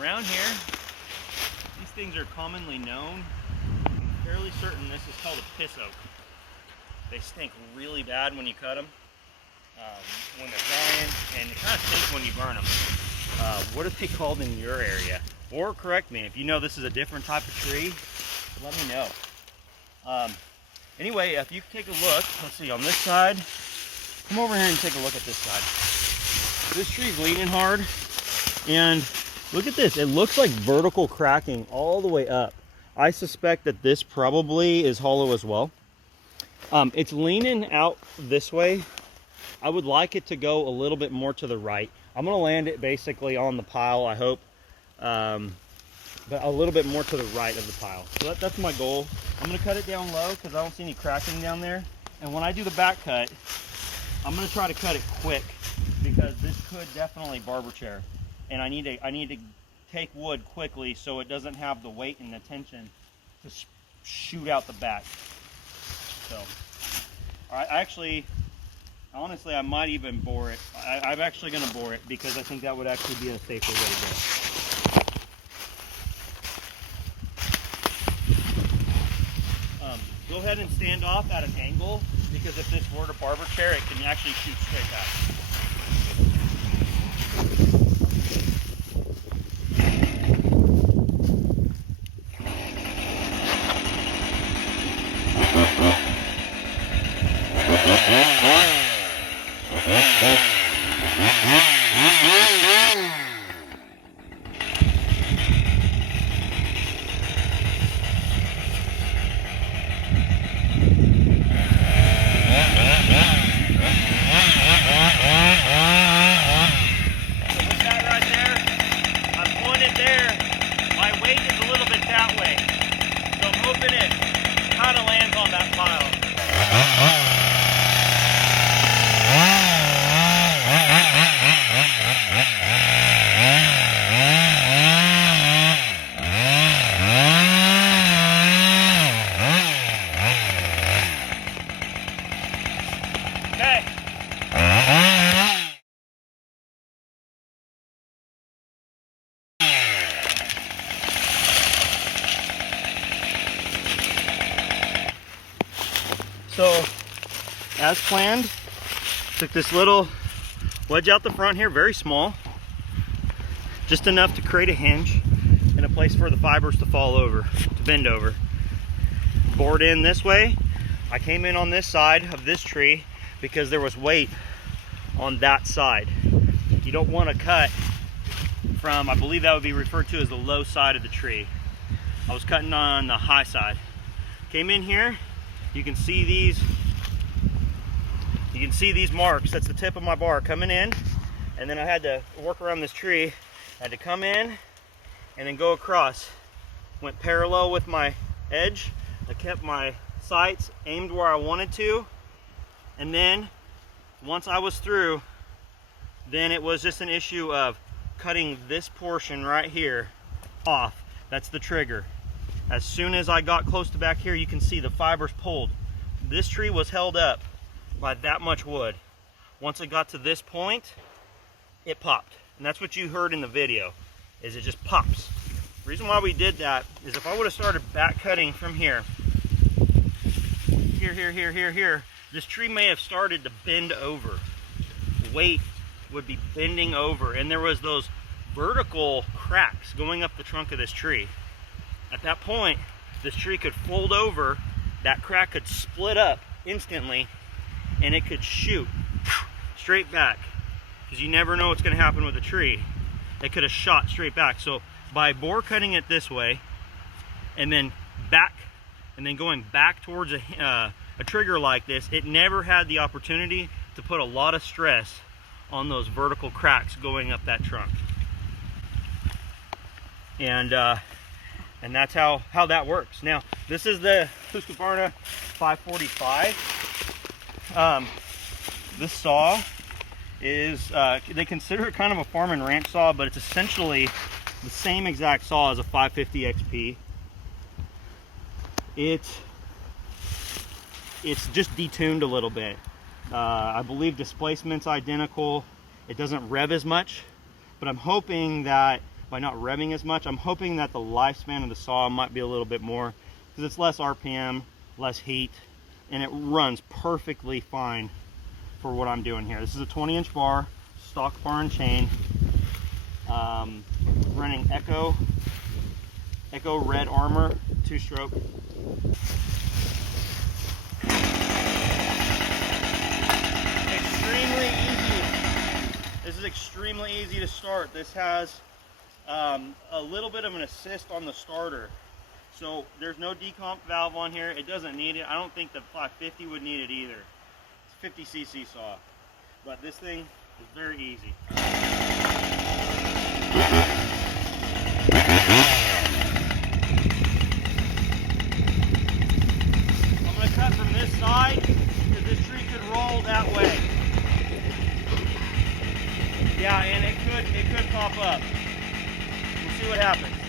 Around here, these things are commonly known. I'm fairly certain this is called a piss oak. They stink really bad when you cut them, when they're dying, and it kind of stinks when you burn them. What are they called in your area? Or correct me, if you know this is a different type of tree, let me know. Anyway, if you take a look, let's see, on this side, come over here and take a look at this side. This tree's leaning hard, and look at this. It looks like vertical cracking all the way up. I suspect that this probably is hollow as well. It's leaning out this way. I would like it to go a little bit more to the right. I'm gonna land it basically on the pile, I hope. But a little bit more to the right of the pile. So that's my goal. I'm gonna cut it down low because I don't see any cracking down there. And when I do the back cut, I'm gonna try to cut it quick because this could definitely barber chair. And I need to take wood quickly so it doesn't have the weight and the tension to shoot out the back. So, honestly, I might even bore it. I'm actually going to bore it because I think that would actually be a safer way to go. Go ahead and stand off at an angle because if this were to barber chair, it can actually shoot straight back. So, as planned, took this little wedge out the front here, very small, just enough to create a hinge and a place for the fibers to fall over, to bend over. Bored in this way. I came in on this side of this tree because there was weight on that side. You don't want to cut from, I believe that would be referred to as the low side of the tree. I was cutting on the high side. Came in here. You can see these marks. That's the tip of my bar coming in, and then I had to work around this tree. I had to come in and then go across. Went parallel with my edge. I kept my sights aimed where I wanted to, and then once I was through, then it was just an issue of cutting this portion right here off. That's the trigger. As soon as I got close to back here, you can see the fibers pulled. This tree was held up by that much wood. Once it got to this point, it popped. And that's what you heard in the video, is it just pops. The reason why we did that is if I would have started back cutting from here, here, this tree may have started to bend over. Weight would be bending over, and there was those vertical cracks going up the trunk of this tree. At that point, this tree could fold over, that crack could split up instantly, and it could shoot straight back. Because you never know what's going to happen with a tree. It could have shot straight back. So by bore cutting it this way, and then back, and then going back towards a trigger like this, it never had the opportunity to put a lot of stress on those vertical cracks going up that trunk. And that's how that works. Now, this is the Husqvarna 545. This saw is, they consider it kind of a farm and ranch saw, but it's essentially the same exact saw as a 550 XP. It's just detuned a little bit. I believe displacement's identical. It doesn't rev as much. but I'm hoping that by not revving as much, I'm hoping that the lifespan of the saw might be a little bit more, because it's less RPM, less heat, and it runs perfectly fine for what I'm doing here. This is a 20-inch bar, stock bar and chain, running Echo Red Armor 2-stroke. Extremely easy. This is extremely easy to start. This has a little bit of an assist on the starter. So there's no decomp valve on here. It doesn't need it. I don't think the 550 would need it either. It's a 50cc saw. But this thing is very easy. I'm going to cut from this side because this tree could roll that way. Yeah, and it could pop up. We'll see what happens.